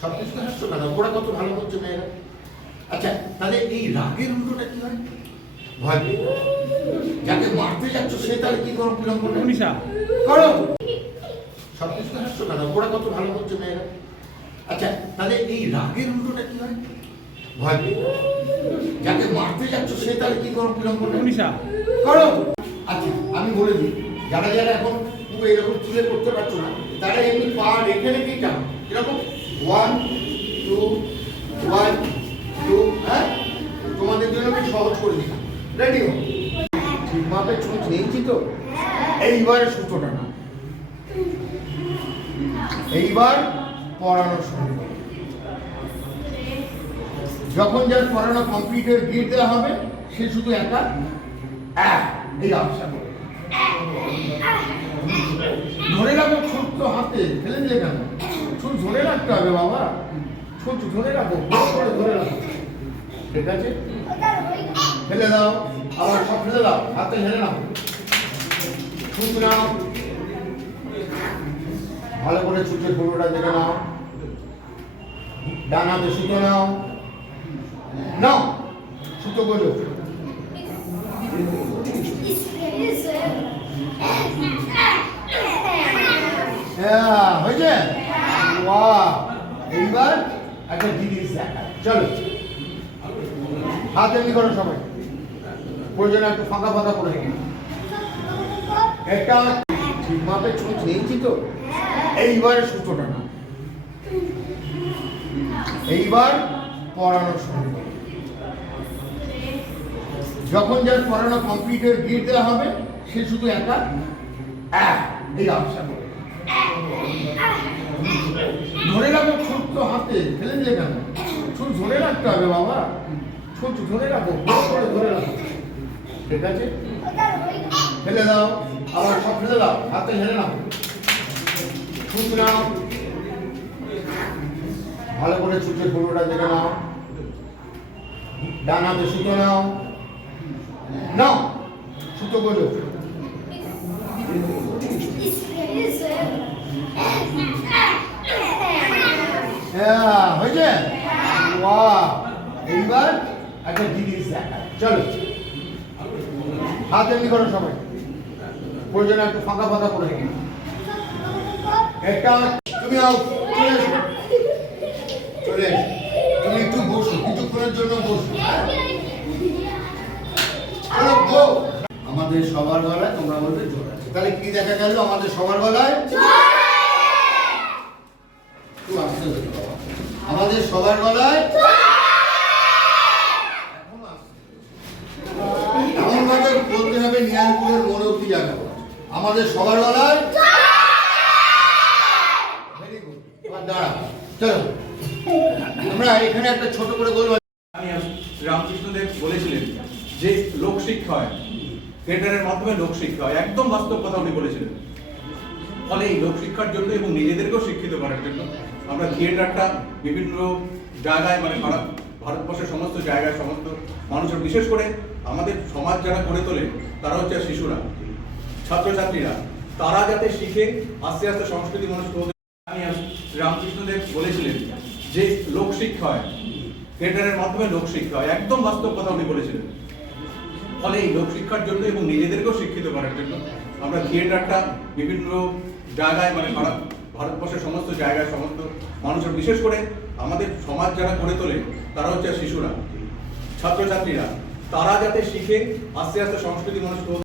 সব কিছু হাসছো কেন? ওরা কত ভালো করছে মেয়েরা। আচ্ছা, তাহলে এই রাগের উল্টোটা কি হয়? ভয় পেয়ে। যাকে মারতে যাচ্ছ সে তাহলে কি করো, কিরম করবে? করো। সব কিছু হাসছো কেন? ওরা কত ভালো করছে মেয়েরা। আচ্ছা, তাহলে এই রাগের উল্টোটা কি হয়? ভয় পেয়ে। যাকে মারতে যাচ্ছ সে তাহলে কি করো, কিরম করবে? করো। আচ্ছা, আমি বলে দিই, যারা যারা এখন পুরো এরকম তুলে করতে পারছো না, তারা এমনি পা রেখে রেখেই যাও এরকম 1 2 1 2। হ্যাঁ, তোমাদের জন্য আমি সহজ করে দিলাম। রেডি হো। ঠিক মাপে ছুঁচ নিয়েছি তো? এইবার সুতোটা না, এইবার পড়ানো শুরু করো। যখন যার পড়ানো কম্পিউটার গিয়ে দেওয়া হবে সে শুধু একা এই আশা করে ধরে রাখো। ছোট্ট হাতে ফেলে দিলে কেন? ছোট ধরে রাখতে হবে বাবা, ছোট ধরে রাখো, ধরে রাখো। ঠিক আছে, ফেলে দাও, আবার সব ফেলে দাও, হাতে ফেলে নাও, ছুট নাও, ভালো করে ছুটের পুরোটা দেখে নাও। ডান হাতে সুতো নাও, নাও সুতো করো। হয়েছে? এইবার একটা জিনিস দেখা, চলো হাত এমনি করো সবাই, প্রয়োজনে একটু ফাঁকা ফাঁকা করে একটা ঠিক মাপে ছুঁচ নিয়েছি তো? এইবার সুতোটা না, এইবার পড়ানো শুরু করো। যখন যার পড়ানো কম্পিউটার গিয়ে দেওয়া হবে সে শুধু একা এই আশা করে ধরে রাখো। ছোট্ট হাতে ফেলে দিলে কেন? ছোট ধরে রাখতে হবে বাবা, ছোট ধরে রাখো, ধরে রাখো। ঠিক আছে, ফেলে দাও, আবার সব ফেলে দাও, হাতে ফেলে নাও, ছুট নাও, ভালো করে ছুটের পুরোটা দেখে নাও। ডান হাতে সুতো নাও, নাও সুতো করো। হয়েছে? এইবার একটা জিনিস দেখা, চলো হাত এমনি করো সবাই, প্রয়োজনে একটু ফাঁকা ফাঁকা করে একটা তুমি চলে এসো, চলে এসো, তুমি একটু বসো, কিছুক্ষণের জন্য বসো। আমাদের সবার গলায় তোমরা বলবে জোর আছে। তাহলে কি দেখা গেল? আমাদের সবার গলায় আমাদের সবার গলায় এমন ভাবে বলতে হবে নিয়ারপুরের মোড় অব্দি জায়গা। আমাদের সবার গলায় ভেরি গুড। দাঁড়া, চলো আমরা এখানে একটা ছোট করে বলবো। রামকৃষ্ণদেব বলেছিলেন যে লোকশিক্ষা হয়, থিয়েটারের মাধ্যমে লোকশিক্ষা হয়, একদম বাস্তব কথা উনি বলেছিলেন। ফলে এই লোকশিক্ষার জন্য এবং নিজেদেরকেও শিক্ষিত করার জন্য আমরা থিয়েটারটা বিভিন্ন জায়গায়, মানে ভারতবর্ষের সমস্ত জায়গায় সমস্ত মানুষের, বিশেষ করে আমাদের সমাজ যারা গড়ে তোলে তারা হচ্ছে শিশুরা, ছাত্রছাত্রীরা, তারা যাতে শিখে আস্তে আস্তে সংস্কৃতি মানুষ। রামকৃষ্ণদেব বলেছিলেন যে লোকশিক্ষা হয়, থিয়েটারের মাধ্যমে লোকশিক্ষা হয়, একদম বাস্তব কথা উনি বলেছিলেন। ফলে এই লোকশিক্ষার জন্য এবং নিজেদেরকেও শিক্ষিত করার জন্য আমরা থিয়েটারটা বিভিন্ন জায়গায়, মানে ভারতবর্ষের সমস্ত জায়গায় সমস্ত মানুষের, বিশেষ করে আমাদের সমাজ যারা গড়ে তোলে তারা হচ্ছে শিশুরা, ছাত্রছাত্রীরা, তারা যাতে শিখে আস্তে আস্তে সংস্কৃতি মানুষ।